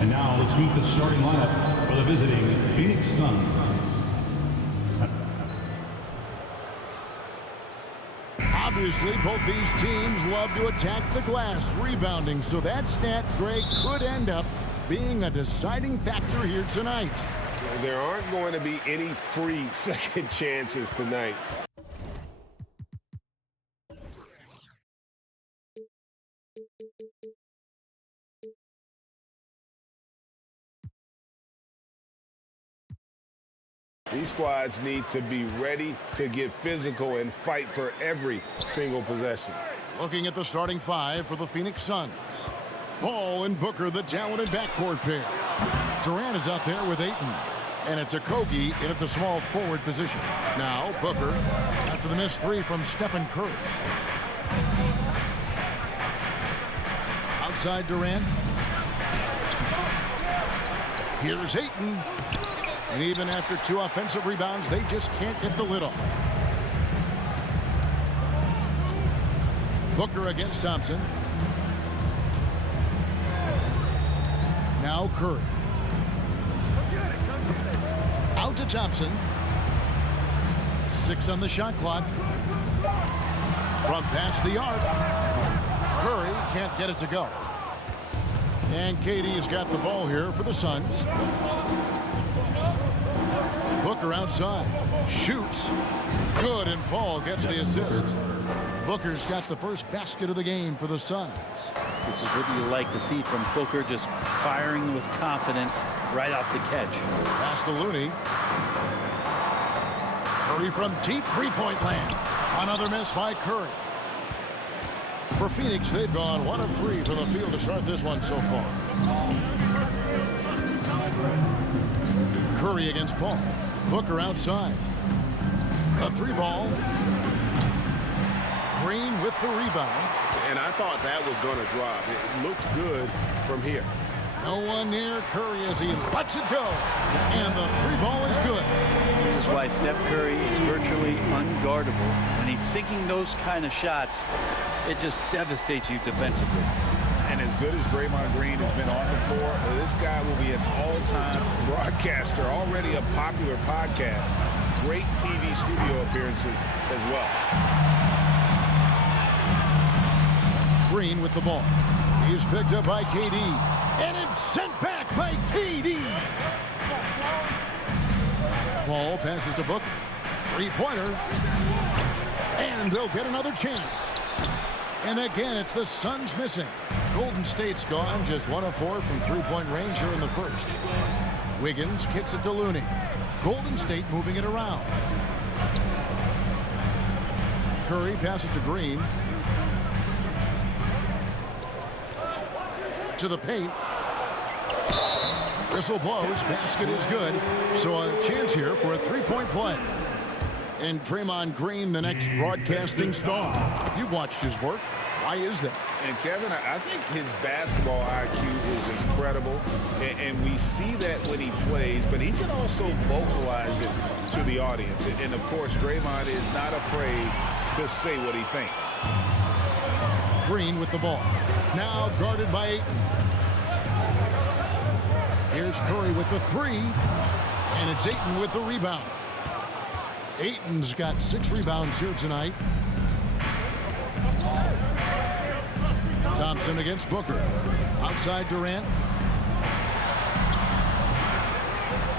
And now let's meet the starting lineup for the visiting Phoenix Suns. Obviously, both these teams love to attack the glass, rebounding, so that stat, Greg, could end up being a deciding factor here tonight. There aren't going to be any free second chances tonight. These squads need to be ready to get physical and fight for every single possession. Looking at the starting five for the Phoenix Suns. Ball and Booker, the talented backcourt pair. Durant is out there with Ayton. And it's Okogie in at the small forward position. Now Booker after the missed three from Stephen Curry. Outside Durant. Here's Ayton. And even after two offensive rebounds, they just can't get the lid off. Booker against Thompson. Now Curry. Out to Thompson. 6 on the shot clock. From past the arc. Curry can't get it to go. And KD's got the ball here for the Suns. Booker outside. Shoots. Good, and Paul gets the assist. Booker's got the first basket of the game for the Suns. This is what you like to see from Booker, just firing with confidence right off the catch. Pass to Looney. Curry from deep three-point land. Another miss by Curry. For Phoenix, they've gone 1 of 3 from the field to start this one so far. Curry against Paul. Booker outside. A 3-ball. Green with the rebound. And I thought that was going to drop. It looked good from here. No one near Curry as he lets it go. And the 3-ball is good. This is why Steph Curry is virtually unguardable. When he's sinking those kind of shots, it just devastates you defensively. And as good as Draymond Green has been on the floor, this guy will be an all-time broadcaster, already a popular podcast. Great TV studio appearances as well. Green with the ball. He's picked up by KD. And it's sent back by KD. Ball passes to Booker. 3-pointer. And they'll get another chance. And again, it's the Suns missing. Golden State's gone just 1 of 4 from 3-point range here in the first. Wiggins kicks it to Looney. Golden State moving it around. Curry passes to Green. To the paint. Whistle blows. Basket is good. So a chance here for a 3-point play. And Draymond Green, the next broadcasting star. You've watched his work. Why is that? And Kevin, I think his basketball IQ is incredible. And we see that when he plays, but he can also vocalize it to the audience. And of course, Draymond is not afraid to say what he thinks. Green with the ball. Now guarded by Ayton. Here's Curry with the 3. And it's Ayton with the rebound. Ayton's got 6 rebounds here tonight. Thompson against Booker. Outside Durant.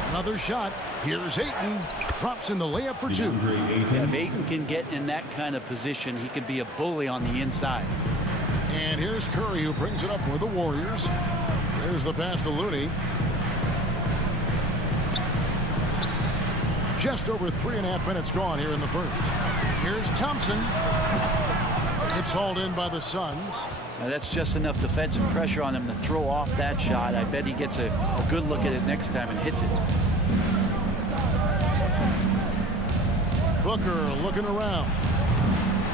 Another shot. Here's Ayton. Drops in the layup for 2. If Ayton can get in that kind of position, he can be a bully on the inside. And here's Curry, who brings it up for the Warriors. There's the pass to Looney. Just over 3.5 minutes gone here in the first. Here's Thompson. It's hauled in by the Suns. Now that's just enough defensive pressure on him to throw off that shot. I bet he gets a good look at it next time and hits it. Booker looking around.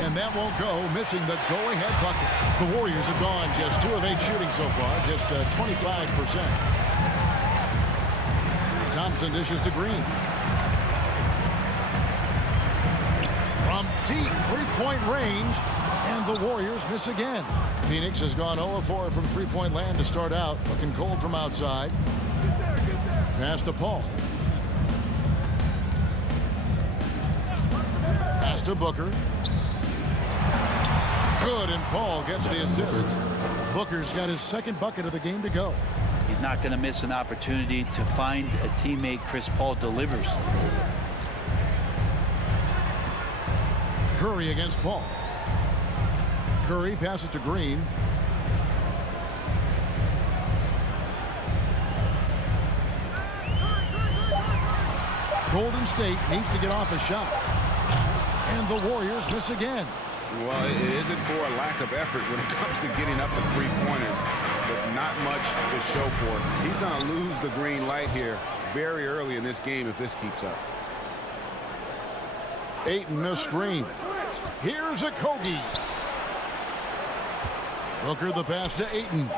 And that won't go, missing the go-ahead bucket. The Warriors have gone just 2 of 8 shooting so far, just 25%. Thompson dishes to Green. From deep 3-point range, And the Warriors miss again. Phoenix has gone 0 of 4 from three-point land to start out. Looking cold from outside. Pass to Paul. Pass to Booker. Good, and Paul gets the assist. Booker's got his second bucket of the game to go. He's not going to miss an opportunity to find a teammate. Chris Paul delivers. Curry against Paul. Curry passes to Green. Golden State needs to get off a shot. And the Warriors miss again. Well, it isn't for a lack of effort when it comes to getting up the three-pointers, but not much to show for it. He's going to lose the green light here very early in this game if this keeps up. Ayton a screen. Here's a Kogi. Booker the pass to Ayton.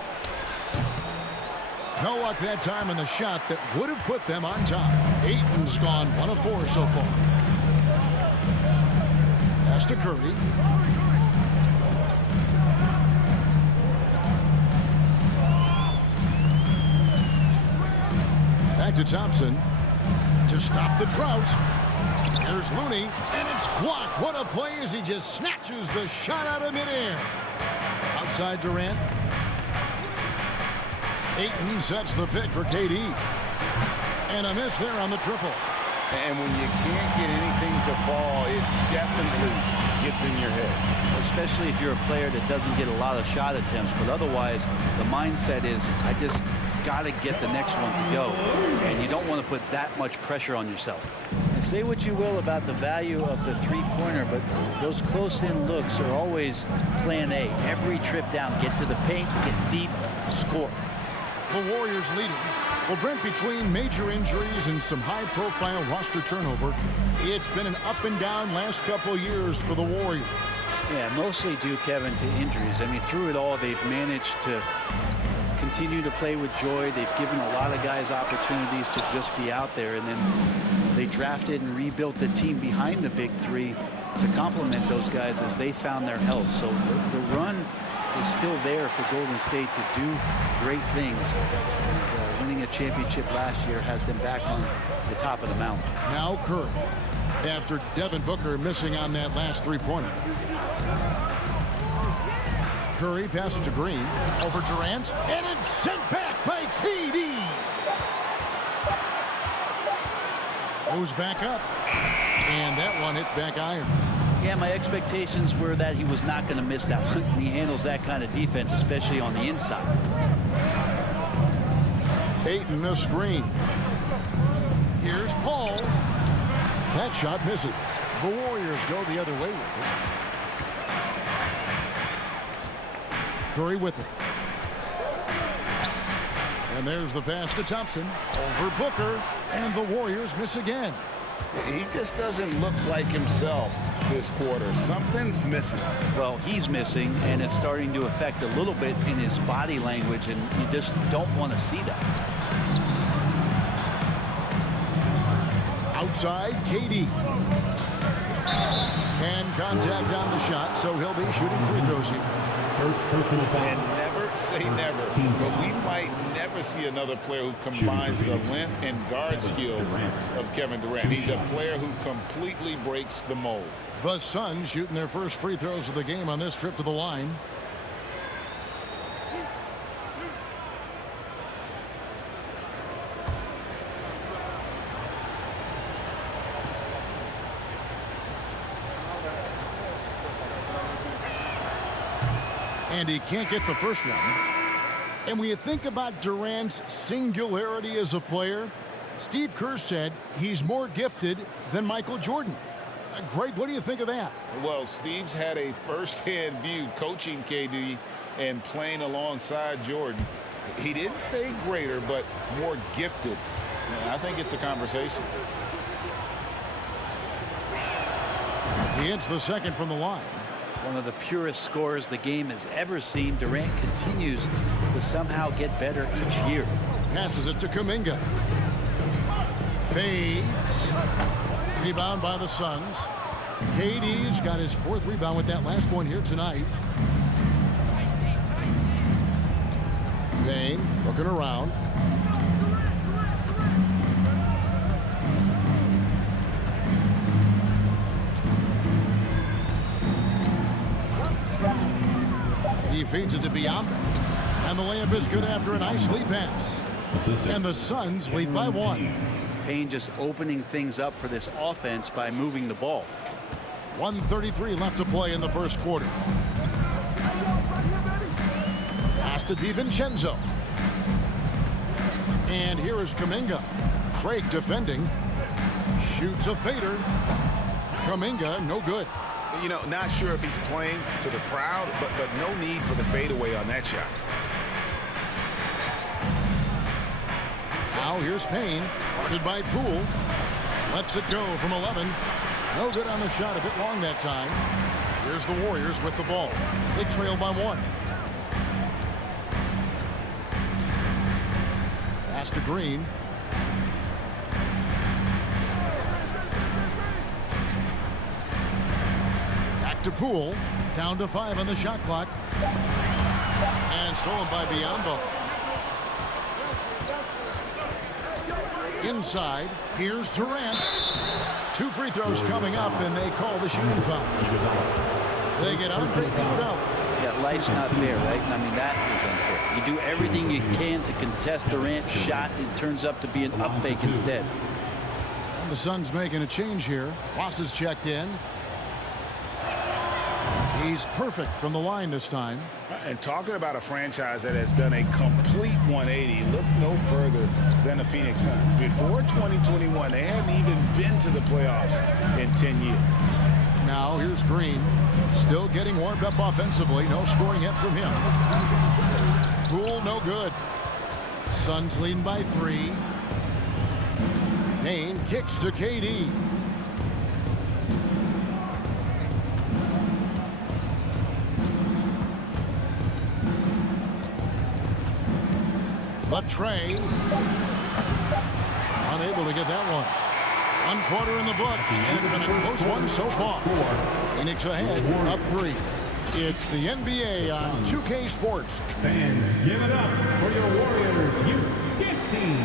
No luck that time in the shot that would have put them on top. Ayton's gone 1 of 4 so far. Pass to Curry. Back to Thompson to stop the drought. There's Looney, and it's blocked. What a play as he just snatches the shot out of midair. Outside Durant. Ayton sets the pick for KD. And a miss there on the triple. And when you can't get anything to fall, it definitely gets in your head. Especially if you're a player that doesn't get a lot of shot attempts, but otherwise the mindset is, I just got to get the next one to go. And you don't want to put that much pressure on yourself. And say what you will about the value of the three-pointer, but those close-in looks are always plan A. Every trip down, get to the paint, get deep, score. The Warriors leading. Well, Brent, between major injuries and some high-profile roster turnover, it's been an up-and-down last couple of years for the Warriors. Yeah, mostly due, Kevin, to injuries. I mean, through it all, they've managed to continue to play with joy. They've given a lot of guys opportunities to just be out there, and then they drafted and rebuilt the team behind the big three to complement those guys as they found their health. So the run is still there for Golden State to do great things. Winning a championship last year has them back on the top of the mountain. Now Curry, after Devin Booker missing on that last three-pointer. Curry passes to Green, over Durant, and it's sent back by KD. Goes back up, and that one hits back iron. Yeah, my expectations were that he was not going to miss that one. He handles that kind of defense, especially on the inside. Ayton a screen. Here's Paul. That shot misses. The Warriors go the other way with it. Curry with it. And there's the pass to Thompson. Over Booker. And the Warriors miss again. He just doesn't look like himself this quarter. Something's missing. Well, he's missing, and it's starting to affect a little bit in his body language, and you just don't want to see that. Outside, KD. And contact on the shot, so he'll be shooting free throws here. First personal foul. And never say never, but we might never see another player who combines the length and guard skills of Kevin Durant. He's a player who completely breaks the mold. The Suns shooting their first free throws of the game on this trip to the line. And he can't get the first one. And when you think about Durant's singularity as a player, Steve Kerr said he's more gifted than Michael Jordan. Greg, what do you think of that? Well, Steve's had a first-hand view coaching KD and playing alongside Jordan. He didn't say greater, but more gifted. And I think it's a conversation. He hits the second from the line. One of the purest scorers the game has ever seen. Durant continues to somehow get better each year. Passes it to Kuminga. Fades. Rebound by the Suns. KD's got his 4th rebound with that last one here tonight. Payne looking around. He feeds it to Biombo. And the layup is good after a nice lead pass. And the Suns lead by 1. Payne just opening things up for this offense by moving the ball. 1:33 left to play in the first quarter. Pass to DiVincenzo. And here is Kuminga. Craig defending. Shoots a fader. Kuminga, no good. You know, not sure if he's playing to the crowd, but no need for the fadeaway on that shot. Now here's Payne, guarded by Poole. Lets it go from 11. No good on the shot, a bit long that time. Here's the Warriors with the ball. They trail by 1. Pass to Green. Back to Poole. Down to 5 on the shot clock. And stolen by Biombo. Inside, here's Durant. 2 free throws coming up, and they call the shooting foul. They get Andre Iguodala. Yeah, life's not fair, right? I mean, that is unfair. You do everything you can to contest Durant's shot, and it turns up to be an up fake instead. And the Suns making a change here. Ross is checked in. He's perfect from the line this time. And talking about a franchise that has done a complete 180, look no further than the Phoenix Suns. Before 2021, they hadn't even been to the playoffs in 10 years. Now here's Green. Still getting warmed up offensively. No scoring yet from him. Poole, no good. Suns leading by 3. Payne kicks to KD. Trey unable to get that one. 1 quarter in the books, and it's been a close one so far. Phoenix ahead, up 3. It's the NBA on 2K Sports. Fans, give it up for your Warriors Youth team.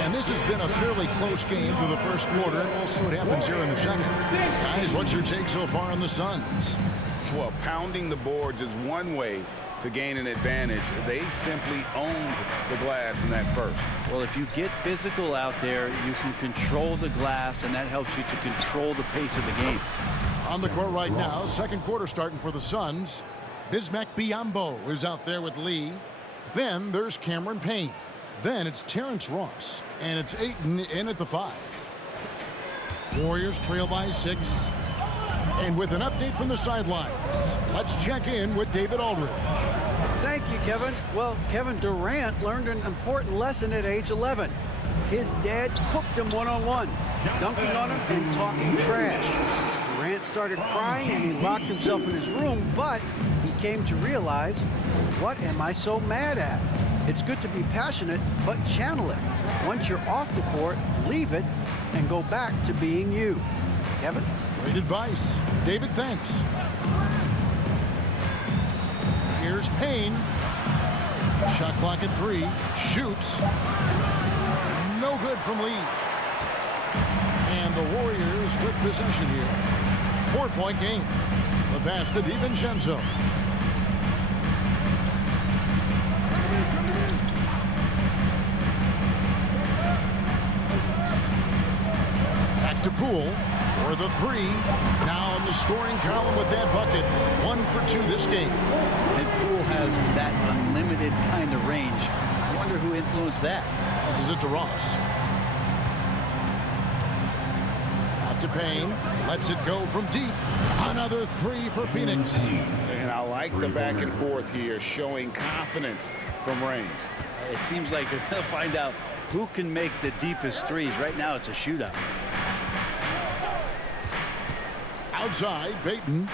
And this has been a fairly close game to the first quarter. We'll see what happens here in the second. Guys, what's your take so far on the Suns? Well, pounding the boards is one way to gain an advantage. They simply owned the glass in that first. Well, if you get physical out there, you can control the glass, and that helps you to control the pace of the game. On the court right now, second quarter starting for the Suns. Bismack Biyombo is out there with Lee. Then there's Cameron Payne. Then it's Terrence Ross. And it's Ayton in at the 5. Warriors trail by 6. And with an update from the sidelines, let's check in with David Aldridge. Thank you, Kevin. Well, Kevin Durant learned an important lesson at age 11. His dad cooked him one-on-one, dunking on him and talking trash. Durant started crying and he locked himself in his room, but he came to realize, what am I so mad at? It's good to be passionate, but channel it. Once you're off the court, leave it and go back to being you. Kevin? Great advice. David, thanks. Here's Payne. Shot clock at 3. Shoots. No good from Lee. And the Warriors with possession here. 4-point game. The pass to DiVincenzo. Back to Poole. For the 3, now in the scoring column with that bucket. 1 for 2 this game. And Poole has that unlimited kind of range. I wonder who influenced that. This is it to Ross. Out to Payne. Lets it go from deep. Another 3 for Phoenix. And I like the back and forth here, showing confidence from range. It seems like they'll find out who can make the deepest threes. Right now, it's a shootout. Outside, Payton.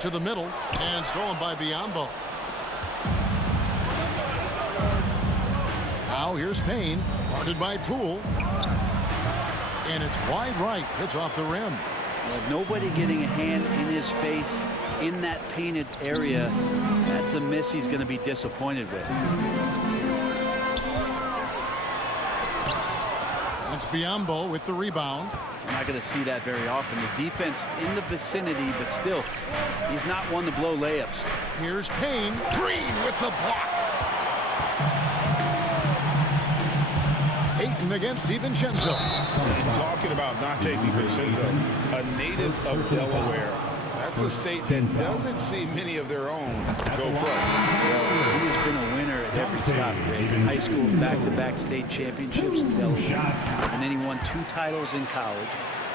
To the middle, and stolen by Biyombo. Now Now here's Payne, guarded by Poole. And it's wide right. It's off the rim. Nobody getting a hand in his face in that painted area. That's a miss he's going to be disappointed with. It's Biyombo with the rebound. We're not going to see that very often. The defense in the vicinity, but still, he's not one to blow layups. Here's Payne. Green with the block. Ayton against DiVincenzo. And talking about Dante DiVincenzo, a native of Delaware. That's a state that doesn't see many of their own go pro. He has been a winner at every stop, Greg. In high school, back-to-back state championships in Delaware. And then he won 2 titles in college.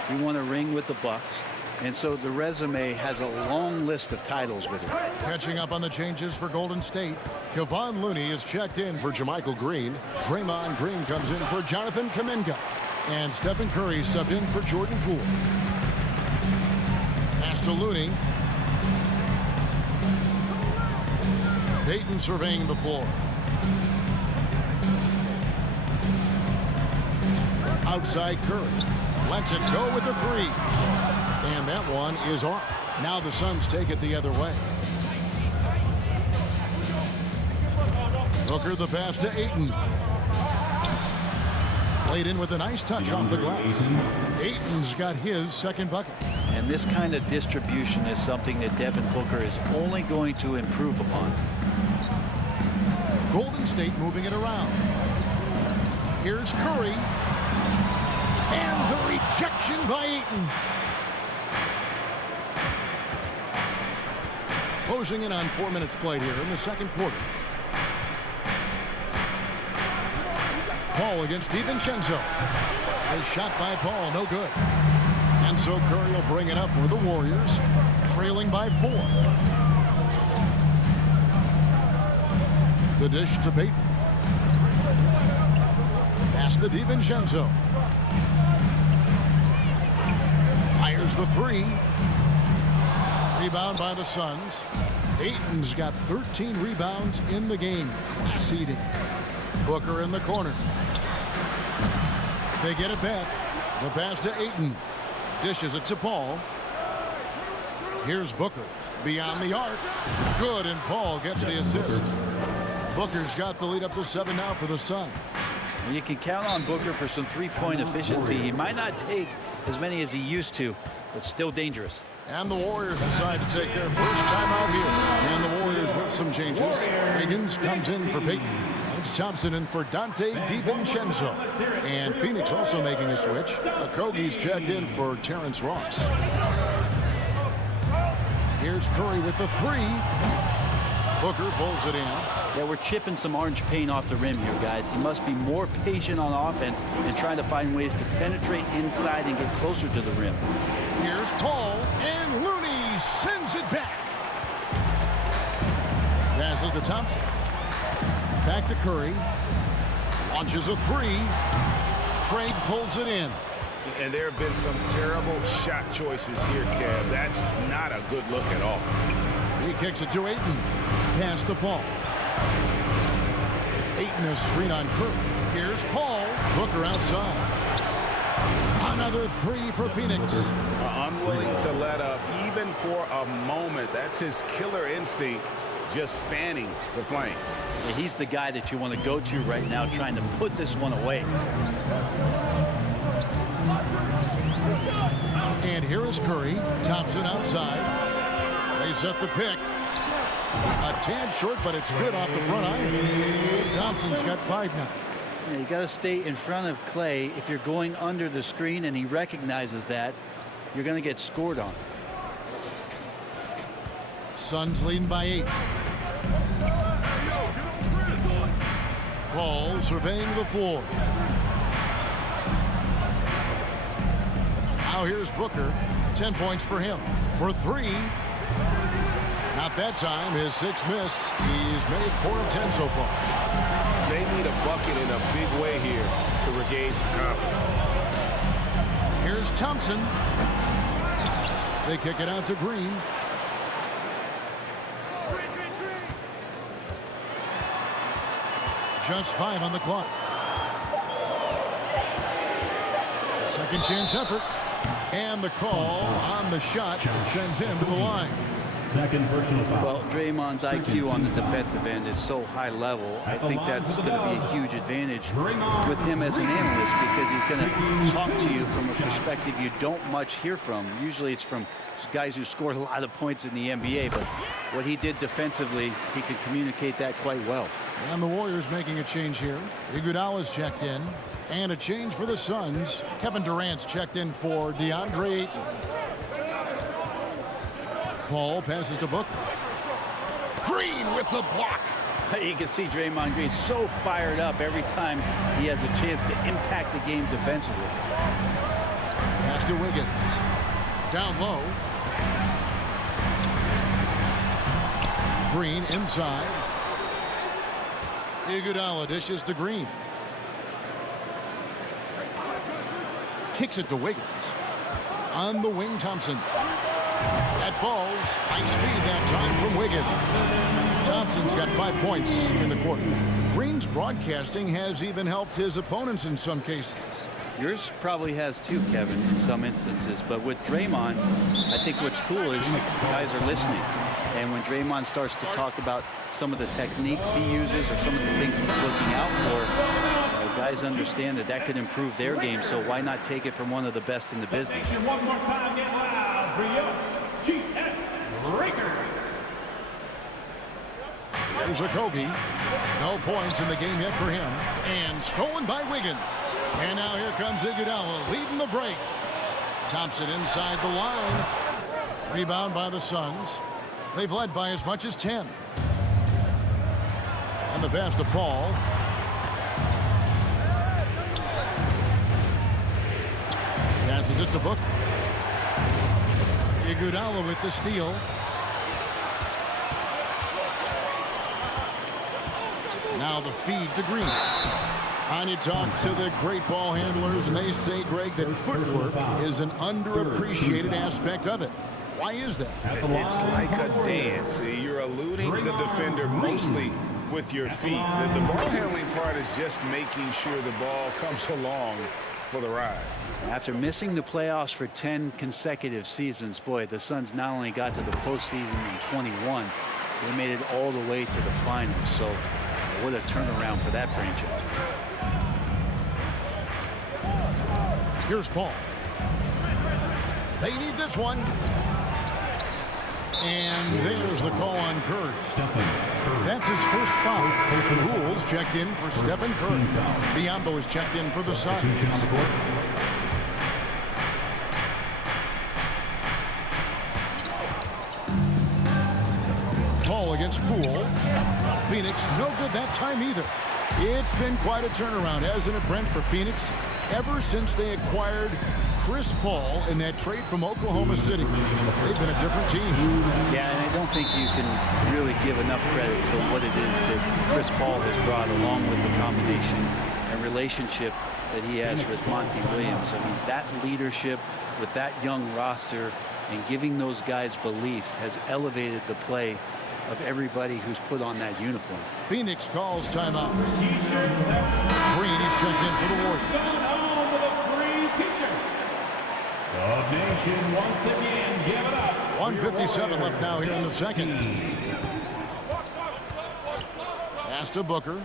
He won a ring with the Bucks. And so the resume has a long list of titles with him. Catching up on the changes for Golden State. Kevon Looney is checked in for JaMychal Green. Draymond Green comes in for Jonathan Kuminga. And Stephen Curry subbed in for Jordan Poole. Pass to Looney. Payton surveying the floor. Outside Curry. Lets it go with the 3. And that one is off. Now the Suns take it the other way. Booker the pass to Ayton. Played in with a nice touch off the glass. Ayton's got his second bucket. And this kind of distribution is something that Devin Booker is only going to improve upon. Golden State moving it around. Here's Curry. And the rejection by Ayton. Closing in on 4 minutes played here in the second quarter. Paul against DiVincenzo. A shot by Paul, no good. And so Curry will bring it up for the Warriors, trailing by 4. The dish to Payton. Pass to DiVincenzo. Fires the 3. Rebound by the Suns. Ayton's got 13 rebounds in the game. Class eating. Booker in the corner. They get it back. The pass to Ayton. Dishes it to Paul. Here's Booker. Beyond the arc. Good, and Paul gets the assist. Booker's got the lead up to 7 now for the Suns. You can count on Booker for some three-point efficiency. He might not take as many as he used to, but still dangerous. And the Warriors decide to take their first time out here. And the Warriors with some changes. Higgins comes in for Payton. It's Thompson in for Dante DiVincenzo. And Phoenix also making a switch. Okogie's checked in for Terrence Ross. Here's Curry with the 3. Booker pulls it in. Yeah, we're chipping some orange paint off the rim here, guys. He must be more patient on offense and trying to find ways to penetrate inside and get closer to the rim. Here's Paul, and Looney sends it back. Passes to Thompson. Back to Curry. Launches a 3. Craig pulls it in. And there have been some terrible shot choices here, Kev. That's not a good look at all. He kicks it to Ayton. Pass to Paul. Ayton is screen on Curry. Here's Paul. Booker outside. Another 3 for Phoenix. Unwilling to let up even for a moment. That's his killer instinct, just fanning the flame. Yeah, he's the guy that you want to go to right now, trying to put this one away. And here is Curry. Thompson outside. They set the pick. A tad short, but it's good off the front iron. Thompson's got 5 now. Yeah, you got to stay in front of Clay. If you're going under the screen and he recognizes that, you're going to get scored on. Suns leading by 8. Paul surveying the floor. Now here's Booker. 10 points for him. For 3. Not that time. His 6th miss. He's made 4 of 10 so far. They need a bucket in a big way here to regain some confidence. Here's Thompson. They kick it out to Green. Just 5 on the clock. Second chance effort. And the call on the shot sends him to the line. Second personal foul. Well, Draymond's IQ on the defensive end is so high level. I think that's going to be a huge advantage with him as an analyst, because he's going to talk to you from a perspective you don't much hear from. Usually it's from guys who scored a lot of points in the NBA, but what he did defensively, he could communicate that quite well. And the Warriors making a change here. Iguodala's checked in. And a change for the Suns. Kevin Durant's checked in for DeAndre Ayton. Paul passes to Booker. Green with the block. You can see Draymond Green so fired up every time he has a chance to impact the game defensively. Pass to Wiggins. Down low. Green inside. Iguodala dishes to Green. Kicks it to Wiggins. On the wing, Thompson. That falls. Nice feed that time from Wiggins. Thompson's got 5 points in the quarter. Green's broadcasting has even helped his opponents in some cases. Yours probably has too, Kevin, in some instances. But with Draymond, I think what's cool is guys are listening. And when Draymond starts to talk about some of the techniques he uses or some of the things he's looking out for, guys understand that that could improve their game. So why not take it from one of the best in the business? One more time, get loud for your GS Lakers. There's Okogie. No points in the game yet for him. And stolen by Wiggins. And now here comes Iguodala leading the break. Thompson inside the line. Rebound by the Suns. They've led by as much as 10. And the pass to Paul. Passes it to Booker. Iguodala with the steal. Now the feed to Green. And you talk to the great ball handlers, and they say, Greg, that footwork is an underappreciated aspect of it. Why is that? It's like a dance. You're eluding the defender mostly with your feet. The ball handling part is just making sure the ball comes along for the ride. After missing the playoffs for 10 consecutive seasons, boy, the Suns not only got to the postseason in 21, they made it all the way to the finals. So what a turnaround for that franchise. Here's Paul. They need this one. And there's the call on Curry. That's his first foul. Rules checked in for Stephen Curry. Biyombo is checked in for the Suns. Paul against Poole. Phoenix, no good that time either. It's been quite a turnaround, hasn't it, Brent, for Phoenix? Ever since they acquired Chris Paul in that trade from Oklahoma City, they've been a different team. Yeah, and I don't think you can really give enough credit to what it is that Chris Paul has brought, along with the combination and relationship that he has with Monty Williams. I mean, that leadership with that young roster and giving those guys belief has elevated the play of everybody who's put on that uniform. Phoenix calls timeout. Green is checked in for the Warriors. Of Nation once again, give it up. 1:57 left now here in the second. Pass to Booker.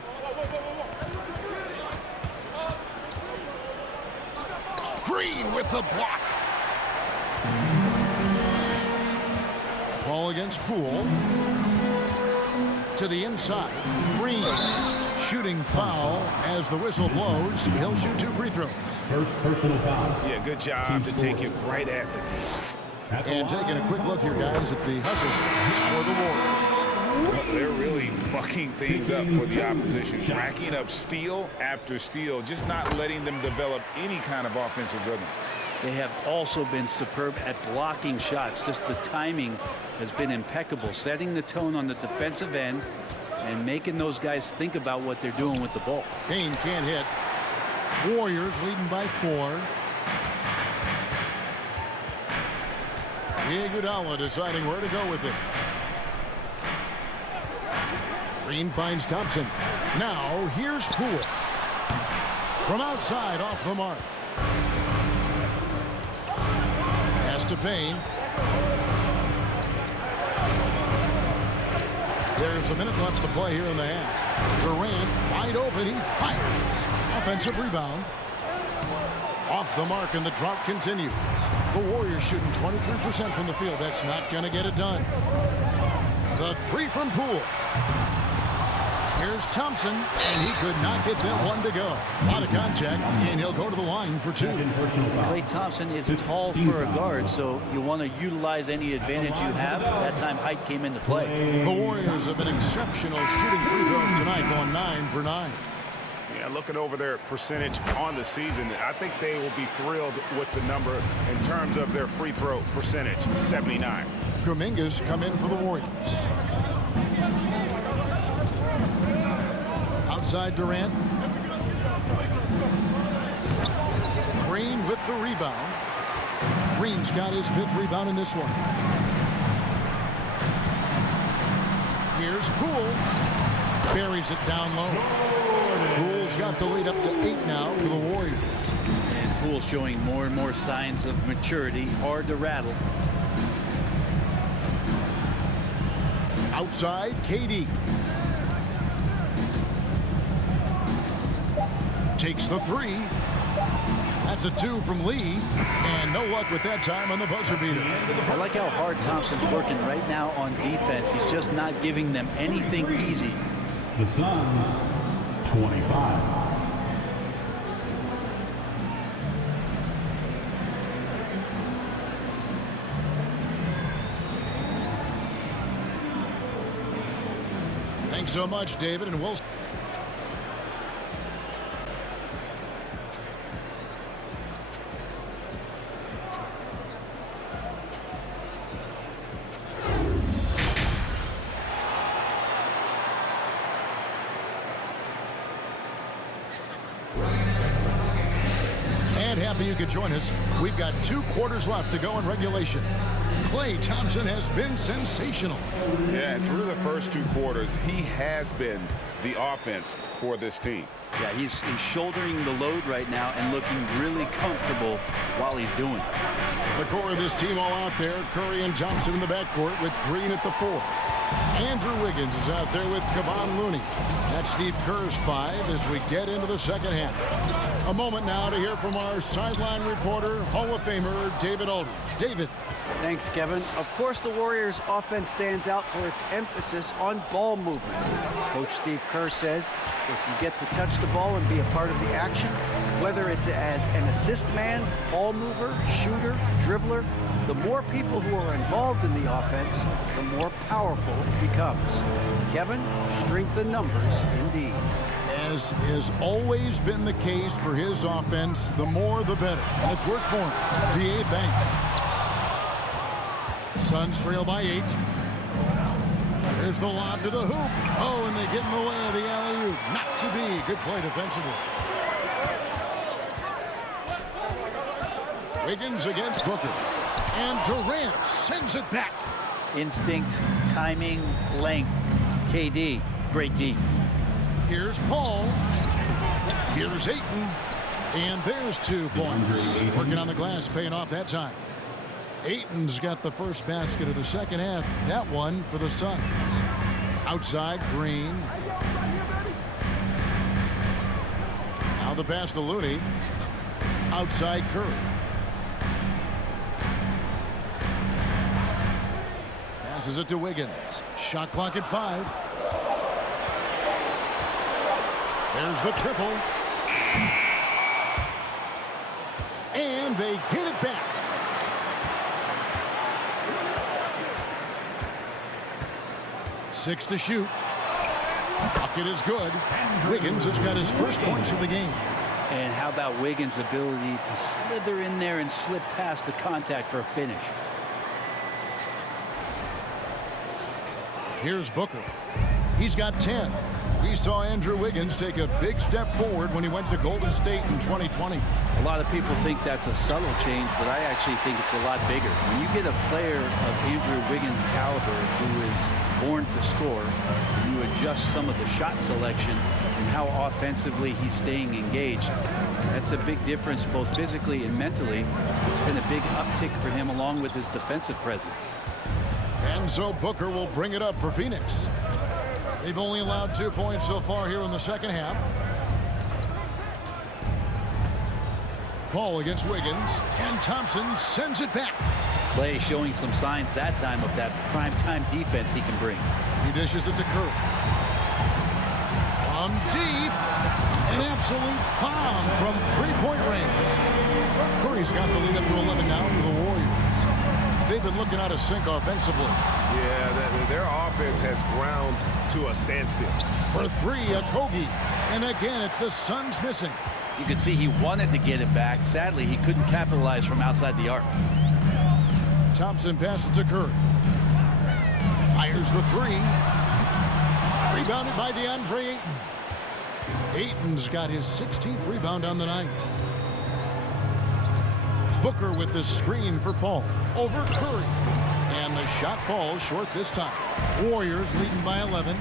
Green with the block. Ball against Poole. To the inside. Green shooting foul as the whistle blows. He'll shoot 2 free throws. First personal foul. Yeah, good job to take it right at the knee. And taking a quick look here, guys, at the hustle for the Warriors. They're really bucking things up for the opposition, racking up steal after steal, just not letting them develop any kind of offensive rhythm. They have also been superb at blocking shots. Just the timing has been impeccable, setting the tone on the defensive end and making those guys think about what they're doing with the ball. Payne can't hit. Warriors leading by 4. Iguodala deciding where to go with it. Green finds Thompson. Now here's Poole. From outside, off the mark. to Payne. There's a minute left to play here in the half. Durant wide open. He fires. Offensive rebound. Off the mark, and the drought continues. The Warriors shooting 23% from the field. That's not going to get it done. The three from Poole. Here's Thompson, and he could not get that one to go. A lot of contact, and he'll go to the line for two. Klay Thompson is tall for a guard, so you want to utilize any advantage you have. That time height came into play. The Warriors have been exceptional shooting free throws tonight, going 9 for 9. Yeah, looking over their percentage on the season, I think they will be thrilled with the number in terms of their free throw percentage, 79. Kuminga's come in for the Warriors. Outside Durant. Green with the rebound. Green's got his 5th rebound in this one. Here's Poole. Buries it down low. Poole's got the lead up to 8 now for the Warriors. And Poole showing more and more signs of maturity. Hard to rattle. Outside, KD. Takes the 3. That's a 2 from Lee. And no luck with that time on the buzzer beater. I like how hard Thompson's working right now on defense. He's just not giving them anything easy. The Suns, 25. Thanks so much, David, and we'll... Happy you could join us. We've got 2 quarters left to go in regulation. Klay Thompson has been sensational. Yeah, through the first 2 quarters, he has been the offense for this team. Yeah, he's shouldering the load right now and looking really comfortable while he's doing it. The core of this team all out there. Curry and Thompson in the backcourt with Green at the 4. Andrew Wiggins is out there with Kevon Looney. That's Steve Kerr's 5 as we get into the second half. A moment now to hear from our sideline reporter, Hall of Famer David Aldridge. David. Thanks, Kevin. Of course, the Warriors' offense stands out for its emphasis on ball movement. Coach Steve Kerr says if you get to touch the ball and be a part of the action, whether it's as an assist man, ball mover, shooter, dribbler, the more people who are involved in the offense, the more powerful it becomes. Kevin, strength in numbers indeed. As has always been the case for his offense, the more the better. And it's worked for him. DA, thanks. Suns trail by 8. There's the lob to the hoop. Oh, and they get in the way of the alley-oop. Not to be. Good play defensively. Wiggins against Booker. And Durant sends it back. Instinct, timing, length. KD, great D. Here's Paul. Here's Ayton. And there's 2 points. Working on the glass, paying off that time. Ayton's got the first basket of the second half. That one for the Suns. Outside, Green. Now the pass to Looney. Outside, Curry. Passes it to Wiggins. Shot clock at 5. There's the triple. And they get it back. Six to shoot. Bucket is good. Wiggins has got his first points of the game. And how about Wiggins' ability to slither in there and slip past the contact for a finish? Here's Booker. He's got 10. We saw Andrew Wiggins take a big step forward when he went to Golden State in 2020. A lot of people think that's a subtle change, but I actually think it's a lot bigger. When you get a player of Andrew Wiggins' caliber who is born to score, you adjust some of the shot selection and how offensively he's staying engaged. That's a big difference both physically and mentally. It's been a big uptick for him along with his defensive presence. And so Booker will bring it up for Phoenix. They've only allowed 2 points so far here in the second half. Paul against Wiggins, and Thompson sends it back. Clay showing some signs that time of that primetime defense he can bring. He dishes it to Curry. From deep, an absolute bomb from three-point range. Curry's got the lead up to 11 now for the Warriors. They've been looking out of sync offensively. Yeah, their offense has ground to a standstill. For three, Okogie. And again, it's the Suns missing. You could see he wanted to get it back. Sadly, he couldn't capitalize from outside the arc. Thompson passes to Curry. Fires the three. Rebounded by DeAndre Ayton. Ayton's got his 16th rebound on the night. Booker with the screen for Paul. Over Curry. And the shot falls short this time. Warriors leading by 11.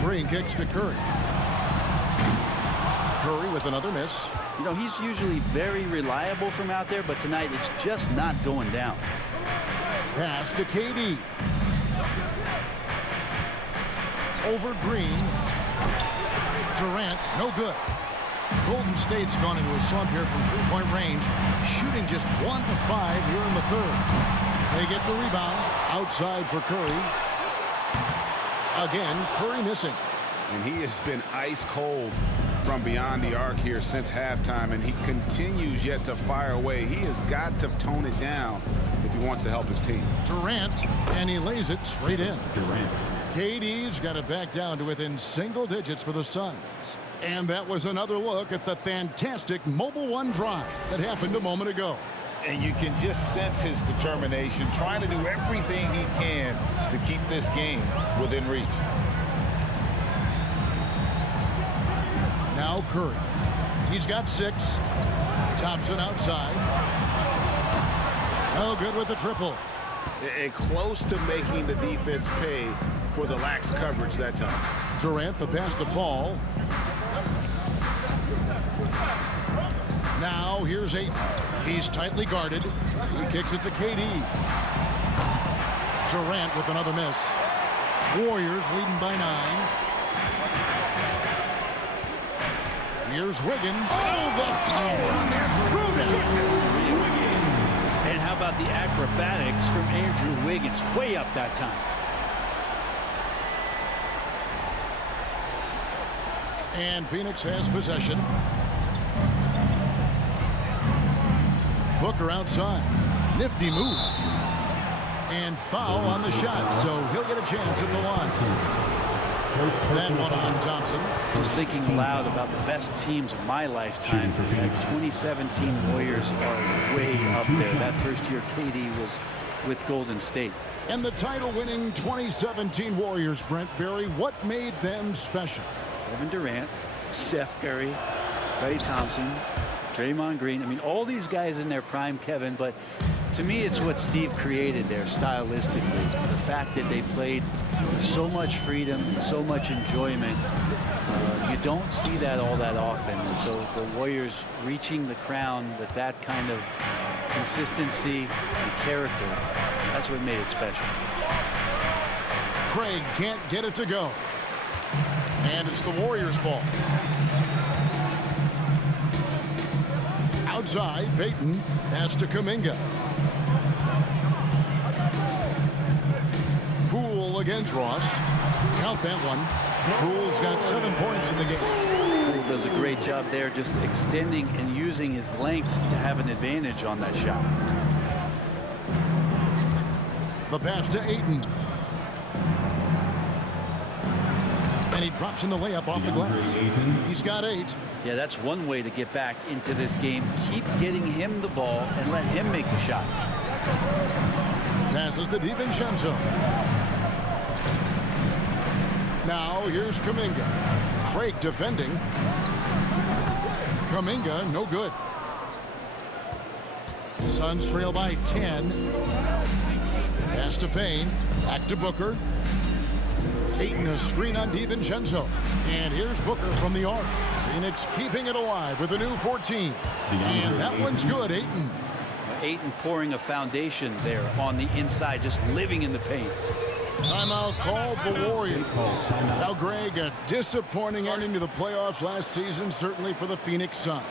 Green kicks to Curry. Curry with another miss. You know, he's usually very reliable from out there, but tonight it's just not going down. Pass to KD. Over Green. Durant, no good. Golden State's gone into a slump here from three-point range, shooting just 1 of 5 here in the third. They get the rebound outside for Curry. Again, Curry missing. And he has been ice cold from beyond the arc here since halftime, and he continues yet to fire away. He has got to tone it down if he wants to help his team. Durant, and he lays it straight in. KD's got it back down to within single digits for the Suns. And that was another look at the fantastic Mobile One drive that happened a moment ago. And you can just sense his determination, trying to do everything he can to keep this game within reach. Now Curry. He's got 6. Thompson outside. No good with the triple. And close to making the defense pay for the lax coverage that time. Durant, the pass to Paul. Now here's Ayton. He's tightly guarded. He kicks it to KD. Durant with another miss. Warriors leading by 9. Here's Wiggins. Oh, the power on that through down. And how about the acrobatics from Andrew Wiggins? Way up that time. And Phoenix has possession. Booker outside. Nifty move. And foul on the shot, so he'll get a chance at the line. That one on Thompson. I was thinking aloud about the best teams of my lifetime. The 2017 Warriors are way up there. That first year KD was with Golden State. And the title-winning 2017 Warriors, Brent Barry, what made them special? Kevin Durant, Steph Curry, Klay Thompson, Draymond Green. I mean, all these guys in their prime, Kevin, but to me, it's what Steve created there stylistically. The fact that they played with so much freedom, so much enjoyment. You don't see that all that often. And so the Warriors reaching the crown with that kind of consistency and character, that's what made it special. Craig can't get it to go. And it's the Warriors' ball. Outside, Payton pass to Kuminga. Poole against Ross. Count that one. Poole's got 7 points in the game. Poole does a great job there, just extending and using his length to have an advantage on that shot. The pass to Ayton. And he drops in the layup off the glass. He's got 8. Yeah, that's one way to get back into this game. Keep getting him the ball and let him make the shots. Passes to DiVincenzo. Now here's Kuminga. Craig defending. Kuminga, no good. Suns trail by 10. Pass to Payne. Back to Booker. Ayton a screen on DiVincenzo. And here's Booker from the arc. Phoenix keeping it alive with a new 14. And that one's good, Ayton. Ayton pouring a foundation there on the inside, just living in the paint. Timeout called the Warriors. Now, Greg, a disappointing ending to the playoffs last season, certainly for the Phoenix Suns.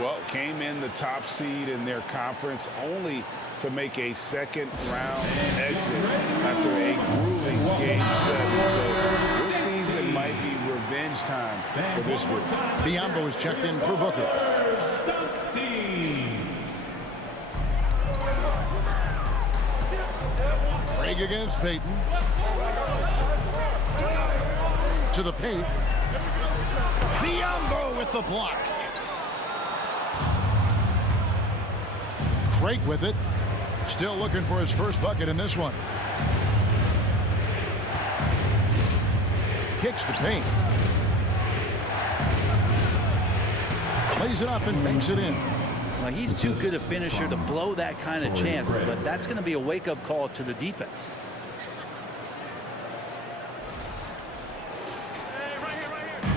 Well, came in the top seed in their conference only to make a second-round exit after a grueling Game 7. So this season might be revenge time for this group. Biyombo is checked in for Booker. Craig against Payton. To the paint. Biyombo with the block. Craig with it. Still looking for his first bucket in this one. Kicks to Payne. Plays it up and banks it in. Well, he's too good a finisher to blow that kind of chance, but that's going to be a wake-up call to the defense.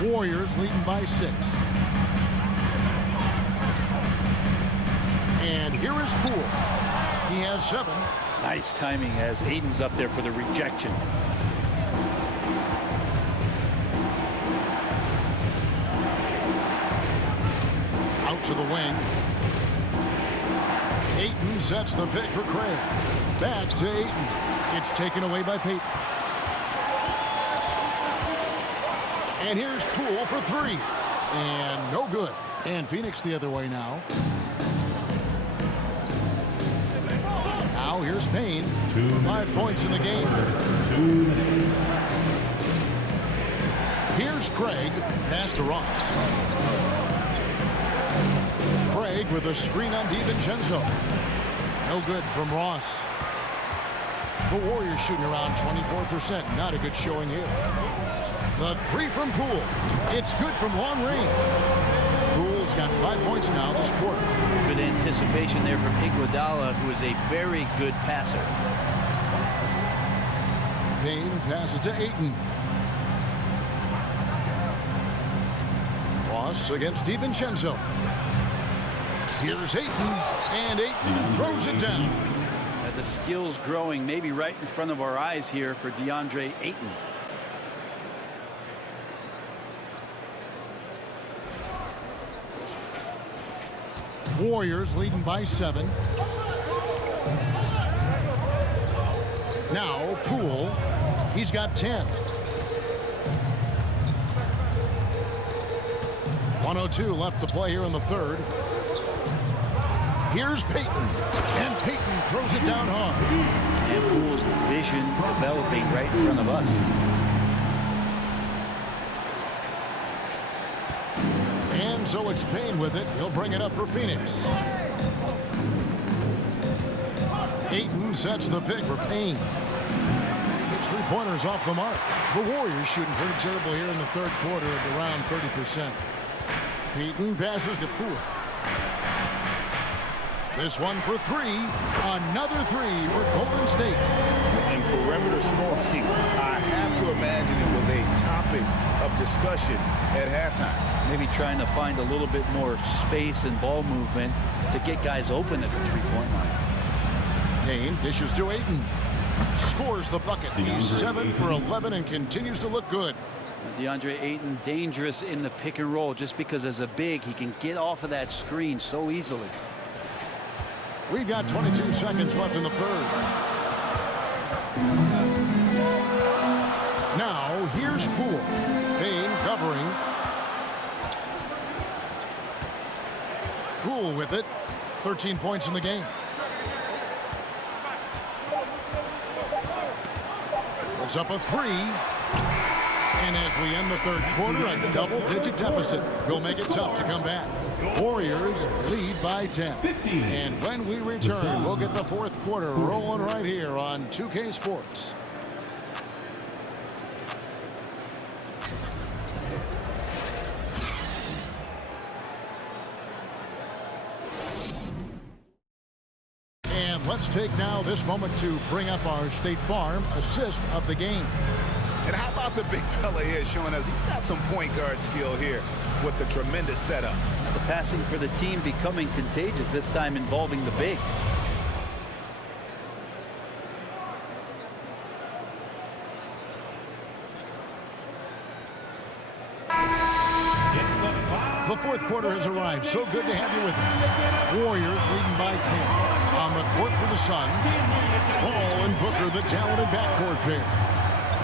Warriors leading by 6. And here is Poole. He has 7. Nice timing as Ayton's up there for the rejection. Out to the wing. Ayton sets the pick for Craig. Back to Ayton. It's taken away by Payton. And here's Poole for 3. And no good. And Phoenix the other way now. Now here's Payne. 5 points in the game. Here's Craig. Pass to Ross. Craig with a screen on DiVincenzo. No good from Ross. The Warriors shooting around 24%. Not a good showing here. The 3 from Poole. It's good from long range. Poole's got 5 points now this quarter. Good anticipation there from Iguodala, who is a very good passer. Payne passes to Ayton. Ross against DiVincenzo. Here's Ayton, and Ayton throws it down. The skills growing maybe right in front of our eyes here for DeAndre Ayton. Warriors leading by 7. Now Poole. He's got 10. 1:02 left to play here in the third. Here's Payton. And Payton throws it down hard. And Poole's vision developing right in front of us. And so it's Payne with it. He'll bring it up for Phoenix. Ayton sets the pick for Payne. His 3-pointers off the mark. The Warriors shooting pretty terrible here in the third quarter at around 30%. Payton passes to Poole. This one for 3. Another 3 for Golden State. And perimeter scoring, I have to imagine it was a topic of discussion at halftime. Maybe trying to find a little bit more space and ball movement to get guys open at the 3-point line. Payne dishes to Ayton. Scores the bucket. He's 7 for 11 and continues to look good. DeAndre Ayton dangerous in the pick and roll just because as a big he can get off of that screen so easily. We've got 22 seconds left in the third. Now here's Poole. Payne covering. Poole with it. 13 points in the game. It's up a 3. And as we end the third quarter, a double-digit deficit will make it tough to come back. Warriors lead by 10. And when we return, we'll get the fourth quarter rolling right here on 2K Sports. take now this moment to bring up our State Farm assist of the game. And how about the big fella here showing us he's got some point guard skill here with the tremendous setup. The passing for the team becoming contagious, this time involving the big. The fourth quarter has arrived. So good to have you with us. Warriors leading by 10. On the court for the Suns, Ball and Booker, the talented backcourt pair.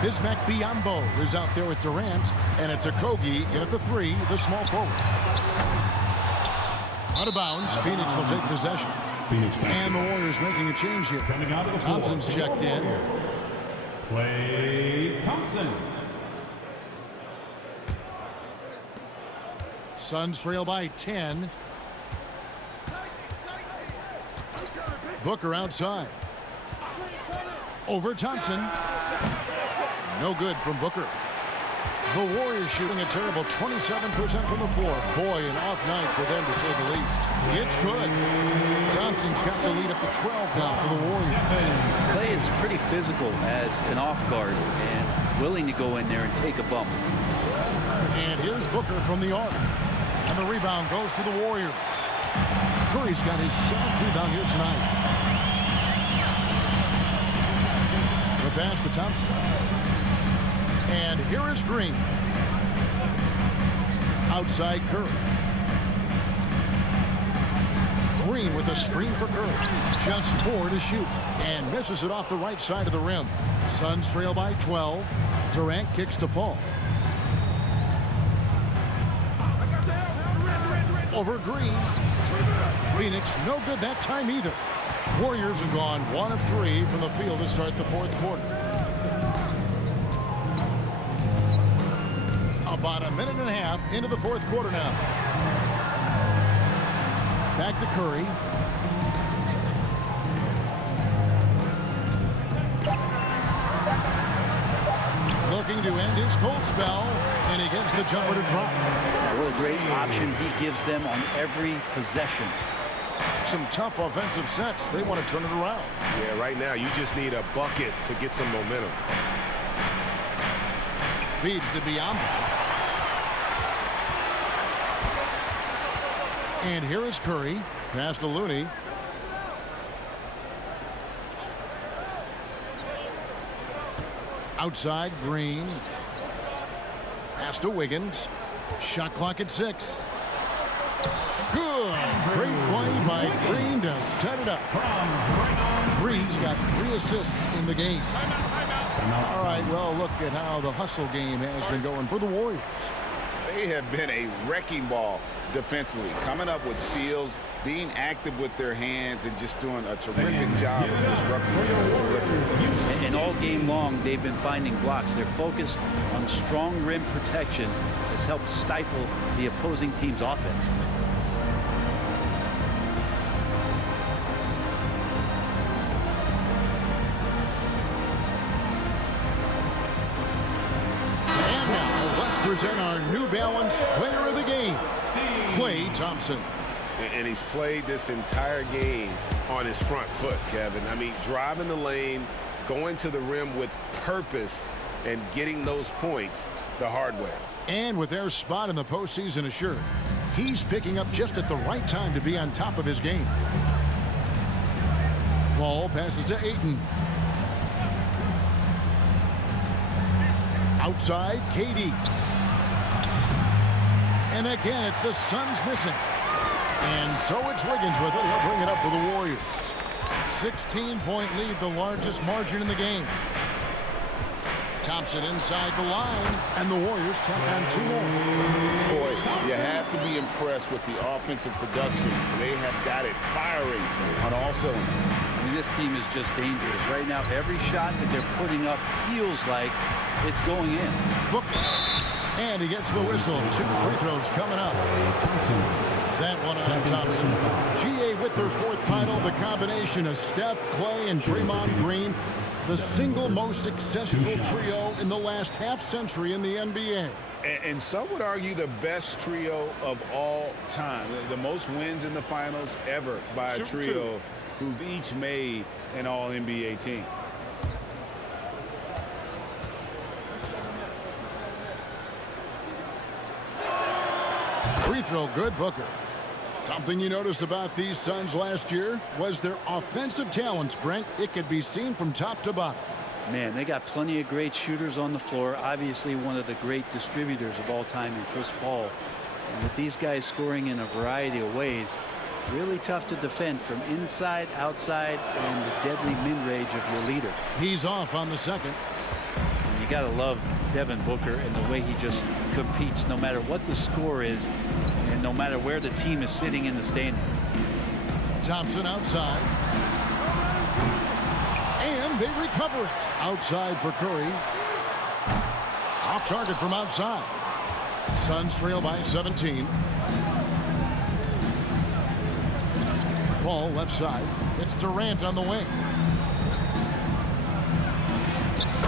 Bismack Biyombo is out there with Durant, and it's Okogie in at the 3, the small forward. Out of bounds, Phoenix will take possession. And the Warriors making a change here. Thompson's checked in. Klay Thompson. Suns trail by 10. Booker outside. Over Thompson. No good from Booker. The Warriors shooting a terrible 27% from the floor. Boy, an off night for them to say the least. It's good. Thompson's got the lead up to 12 now for the Warriors. Klay is pretty physical as an off guard and willing to go in there and take a bump. And here's Booker from the arc. And the rebound goes to the Warriors. Curry's got his 7th rebound here tonight. The pass to Thompson. And here is Green. Outside Curry. Green with a screen for Curry. Just 4 to shoot. And misses it off the right side of the rim. Suns trail by 12. Durant kicks to Paul. Over Green. Phoenix no good that time either. Warriors have gone 1 of 3 from the field to start the fourth quarter. About a minute and a half into the fourth quarter now. Back to Curry. Looking to end his cold spell, and he gets the jumper to drop. What a great option he gives them on every possession. Some tough offensive sets. They want to turn it around. Yeah, right now you just need a bucket to get some momentum. Feeds to Biyombo. And here is Curry. Pass to Looney. Outside, Green. Pass to Wiggins. Shot clock at 6. Good. Great play by Green to set it up. Green's got 3 assists in the game. All right, well, look at how the hustle game has been going for the Warriors. They have been a wrecking ball defensively, coming up with steals, being active with their hands, and just doing a terrific job of disrupting the Clippers. And all game long, they've been finding blocks. Their focus on strong rim protection has helped stifle the opposing team's offense. And now, let's present our New Balance player of the game, Klay Thompson. And he's played this entire game on his front foot, Kevin. I mean, driving the lane, going to the rim with purpose, and getting those points the hard way. And with their spot in the postseason assured, he's picking up just at the right time to be on top of his game. Ball passes to Ayton. Outside, KD. And again, it's the Suns missing. And so it's Wiggins with it. He'll bring it up for the Warriors. 16-point lead, the largest margin in the game. Thompson inside the line, and the Warriors tack on 2 more. Boy, you have to be impressed with the offensive production. They have got it firing on all cylinders. I mean, this team is just dangerous. Right now, every shot that they're putting up feels like it's going in. Booker. And he gets the whistle. 2 free throws coming up. That one on Thompson. GA with their 4th title, the combination of Steph, Klay, and Draymond Green, the single most successful trio in the last half-century in the NBA. And some would argue the best trio of all time. The most wins in the finals ever by a trio who've each made an All-NBA team. Free throw good, Booker. Something you noticed about these Suns last year was their offensive talents, Brent. It could be seen from top to bottom. Man, they got plenty of great shooters on the floor. Obviously, one of the great distributors of all time in Chris Paul. And with these guys scoring in a variety of ways, really tough to defend from inside, outside, and the deadly mid-range of your leader. He's off on the second. And you got to love Devin Booker and the way he just competes no matter what the score is and no matter where the team is sitting in the standing. Thompson outside. And they recover it. Outside for Curry. Off target from outside. Suns trail by 17. Paul left side. It's Durant on the wing.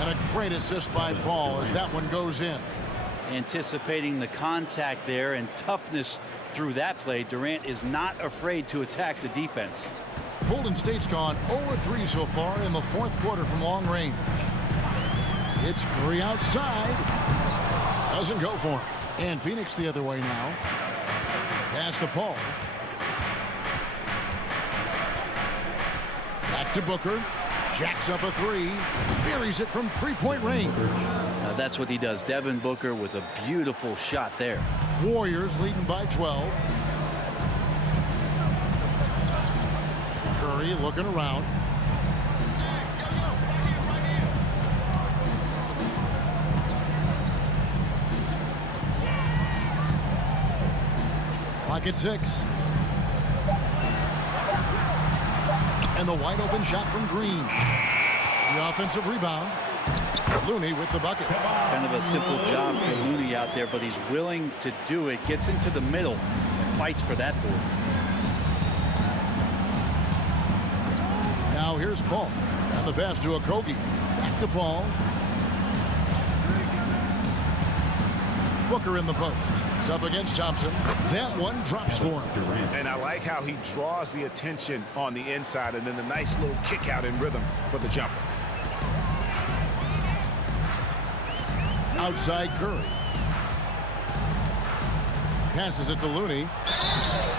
And a great assist by Paul as that one goes in. Anticipating the contact there and toughness through that play, Durant is not afraid to attack the defense. Golden State's gone 0-3 so far in the fourth quarter from long range. It's Curry outside. Doesn't go for him. And Phoenix the other way now. Pass to Paul. Back to Booker. Jacks up a three. Buries it from three-point range. Now that's what he does. Devin Booker with a beautiful shot there. Warriors leading by 12. Curry looking around. Clock at 6. And the wide open shot from Green. The offensive rebound. Looney with the bucket. Kind of a simple job for Looney out there, but he's willing to do it. Gets into the middle and fights for that board. Now here's Paul. And the pass to Okogie. Back to Paul. Booker in the post. It's up against Thompson. That one drops for him. And I like how he draws the attention on the inside and then the nice little kick out in rhythm for the jumper. Outside Curry. Passes it to Looney.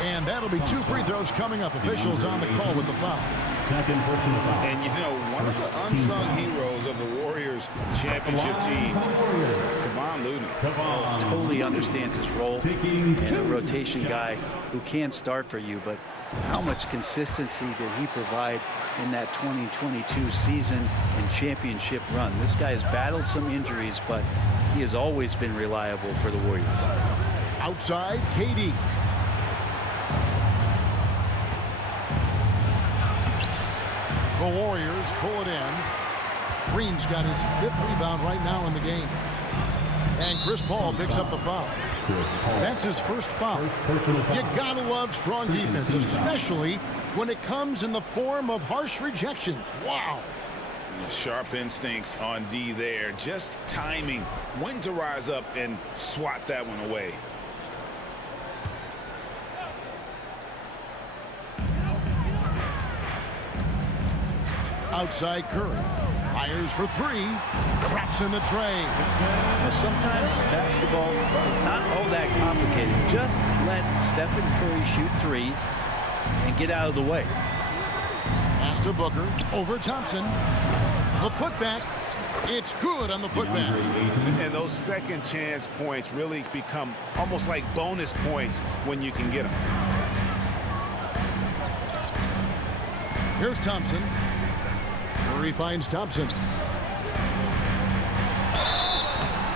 And that'll be 2 free throws coming up. Officials on the call with the foul. Second personal foul. And you know, one of the unsung heroes of the Warriors championship team, Kevon Looney. Totally understands his role and a rotation guy who can start for you, but how much consistency did he provide in that 2022 season and championship run? This guy has battled some injuries, but he has always been reliable for the Warriors. Outside KD. The Warriors pull it in. Green's got his 5th rebound right now in the game. And Chris Paul picks up the foul. That's his first foul. You gotta love strong defense, especially when it comes in the form of harsh rejections. Wow. Sharp instincts on D there. Just timing when to rise up and swat that one away. Outside Curry. Fires for 3. Traps in the tray. Now, sometimes basketball is not all that complicated. Just let Stephen Curry shoot threes and get out of the way. Pass to Booker. Over Thompson. The putback. It's good on the putback. And those second chance points really become almost like bonus points when you can get them. Here's Thompson. Curry finds Thompson.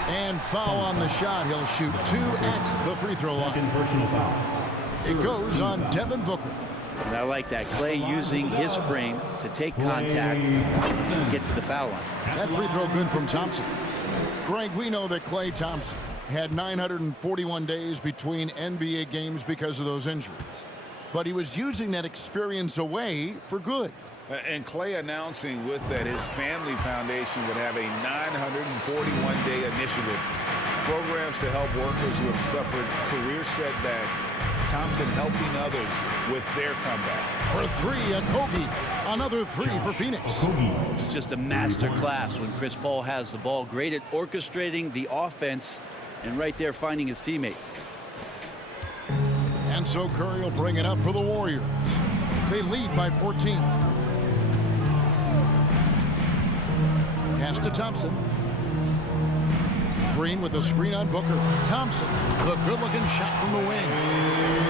And foul on the shot. He'll shoot 2 at the free throw line. Second personal foul. It goes on Devin Booker. And I like that. Clay using his frame to take contact and get to the foul line. That free throw good from Thompson. Greg, we know that Klay Thompson had 941 days between NBA games because of those injuries. But he was using that experience away for good. And Clay announcing with that his family foundation would have a 941-day initiative. Programs to help workers who have suffered career setbacks Thompson helping others with their comeback. For three, Okogie. Another three for Phoenix. It's just a master class when Chris Paul has the ball. Great at orchestrating the offense and right there finding his teammate. And so Curry will bring it up for the Warriors. They lead by 14. Pass to Thompson. Green with a screen on Booker. Thompson, the good-looking shot from the wing.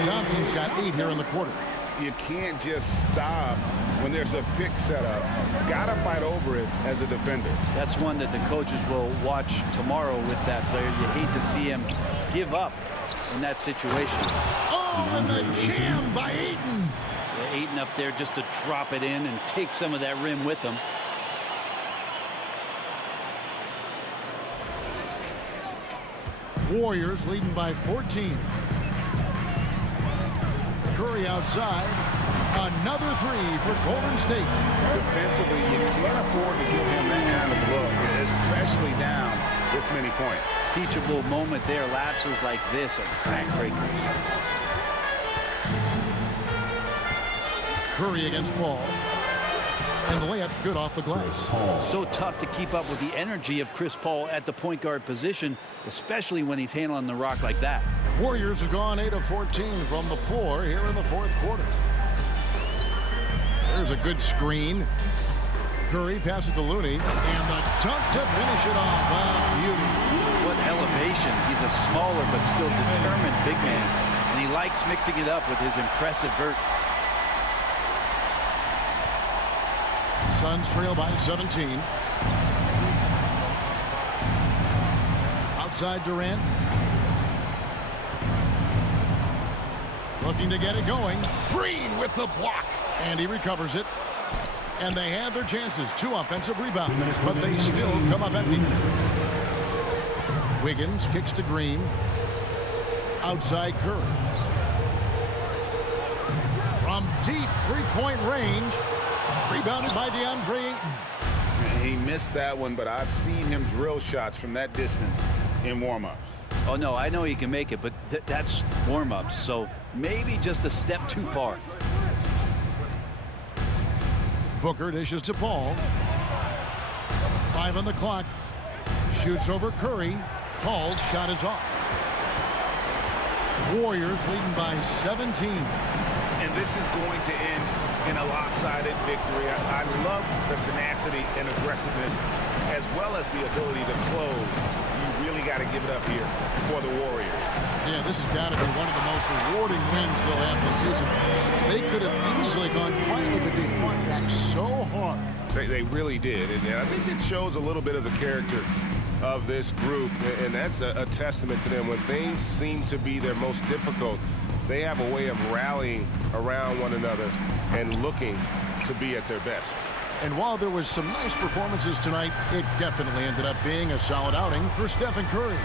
Thompson's got 8 here in the quarter. You can't just stop when there's a pick set up. Gotta fight over it as a defender. That's one that the coaches will watch tomorrow with that player. You hate to see him give up in that situation. Oh, and the jam by Ayton. Ayton up there just to drop it in and take some of that rim with him. Warriors leading by 14. Curry outside. Another three for Golden State. Defensively, you can't afford to give him that kind of look, especially down this many points. Teachable moment there. Lapses like this are backbreakers. Curry against Paul. And the layup's good off the glass. So tough to keep up with the energy of Chris Paul at the point guard position, especially when he's handling the rock like that. Warriors have gone 8 of 14 from the floor here in the fourth quarter. There's a good screen. Curry passes to Looney, and the dunk to finish it off. Beauty. What elevation. He's a smaller but still determined big man, and he likes mixing it up with his impressive vert. Suns trail by 17. Outside Durant. Looking to get it going. Green with the block. And he recovers it. And they had their chances. 2 offensive rebounds. But they still come up empty. Wiggins kicks to Green. Outside Curry. From deep three-point range. Rebounded by DeAndre Ayton. He missed that one, but I've seen him drill shots from that distance in warm-ups. Oh, no, I know he can make it, but that's warm-ups, so maybe just a step too far. Booker dishes to Paul. 5 on the clock. Shoots over Curry. Paul's shot is off. Warriors leading by 17. And this is going to end in a lopsided victory. I love the tenacity and aggressiveness as well as the ability to close. You really got to give it up here for the Warriors. Yeah, this has got to be one of the most rewarding wins they'll have this season. They could have easily gone quietly, but they fought back so hard. They really did, and I think it shows a little bit of the character of this group, and that's a testament to them. When things seem to be their most difficult, they have a way of rallying around one another and looking to be at their best. And while there was some nice performances tonight, it definitely ended up being a solid outing for Stephen Curry.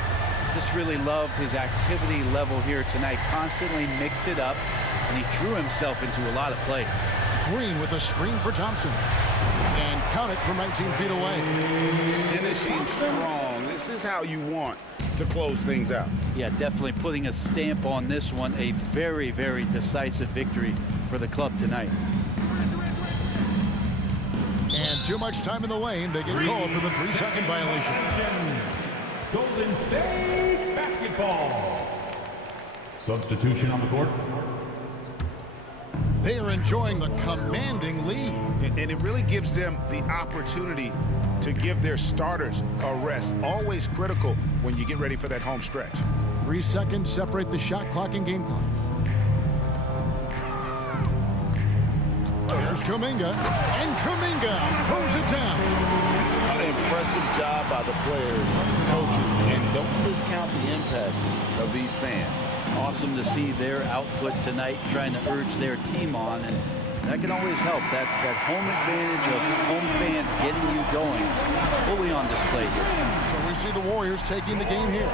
Just really loved his activity level here tonight. Constantly mixed it up, and he threw himself into a lot of plays. Green with a screen for Thompson. And count it from 19 feet away. Finishing strong. This is how you want to close things out. Yeah, definitely putting a stamp on this one. A very, very decisive victory for the club tonight. And too much time in the lane. They get called for the 3-second violation. Golden State basketball. Substitution on the court. They are enjoying the commanding lead. And it really gives them the opportunity to give their starters a rest. Always critical when you get ready for that home stretch. 3 seconds separate the shot clock and game clock. There's Kuminga. And Kuminga throws it down. An impressive job by the players, coaches, and don't discount the impact of these fans. Awesome to see their output tonight, trying to urge their team on, and that can always help. That home advantage of home fans getting you going fully on display here. So we see the Warriors taking the game here.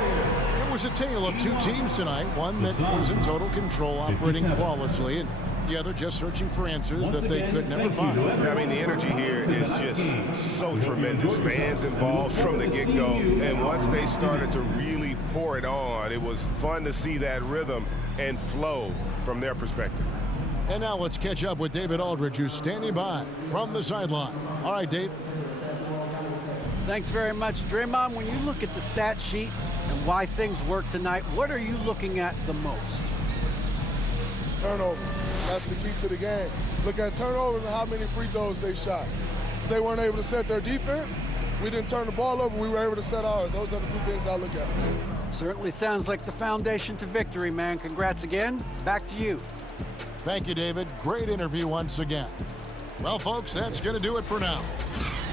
It was a tale of 2 teams tonight, one that was in total control, operating flawlessly, and together just searching for answers that they could never find. I mean, the energy here is just so tremendous. Fans involved from the get-go. And once they started to really pour it on, it was fun to see that rhythm and flow from their perspective. And now let's catch up with David Aldridge, who's standing by from the sideline. All right, Dave. Thanks very much, Draymond. When you look at the stat sheet and why things work tonight, what are you looking at the most? Turnovers. That's the key to the game. Look at turnovers and how many free throws they shot. If they weren't able to set their defense, we didn't turn the ball over, we were able to set ours. Those are the two things I look at. Certainly sounds like the foundation to victory, man. Congrats again. Back to you. Thank you, David. Great interview once again. Well, folks, that's going to do it for now.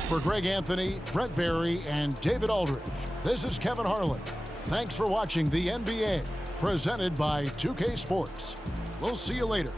For Greg Anthony, Brent Barry, and David Aldridge, this is Kevin Harlan. Thanks for watching the NBA, presented by 2K Sports. We'll see you later.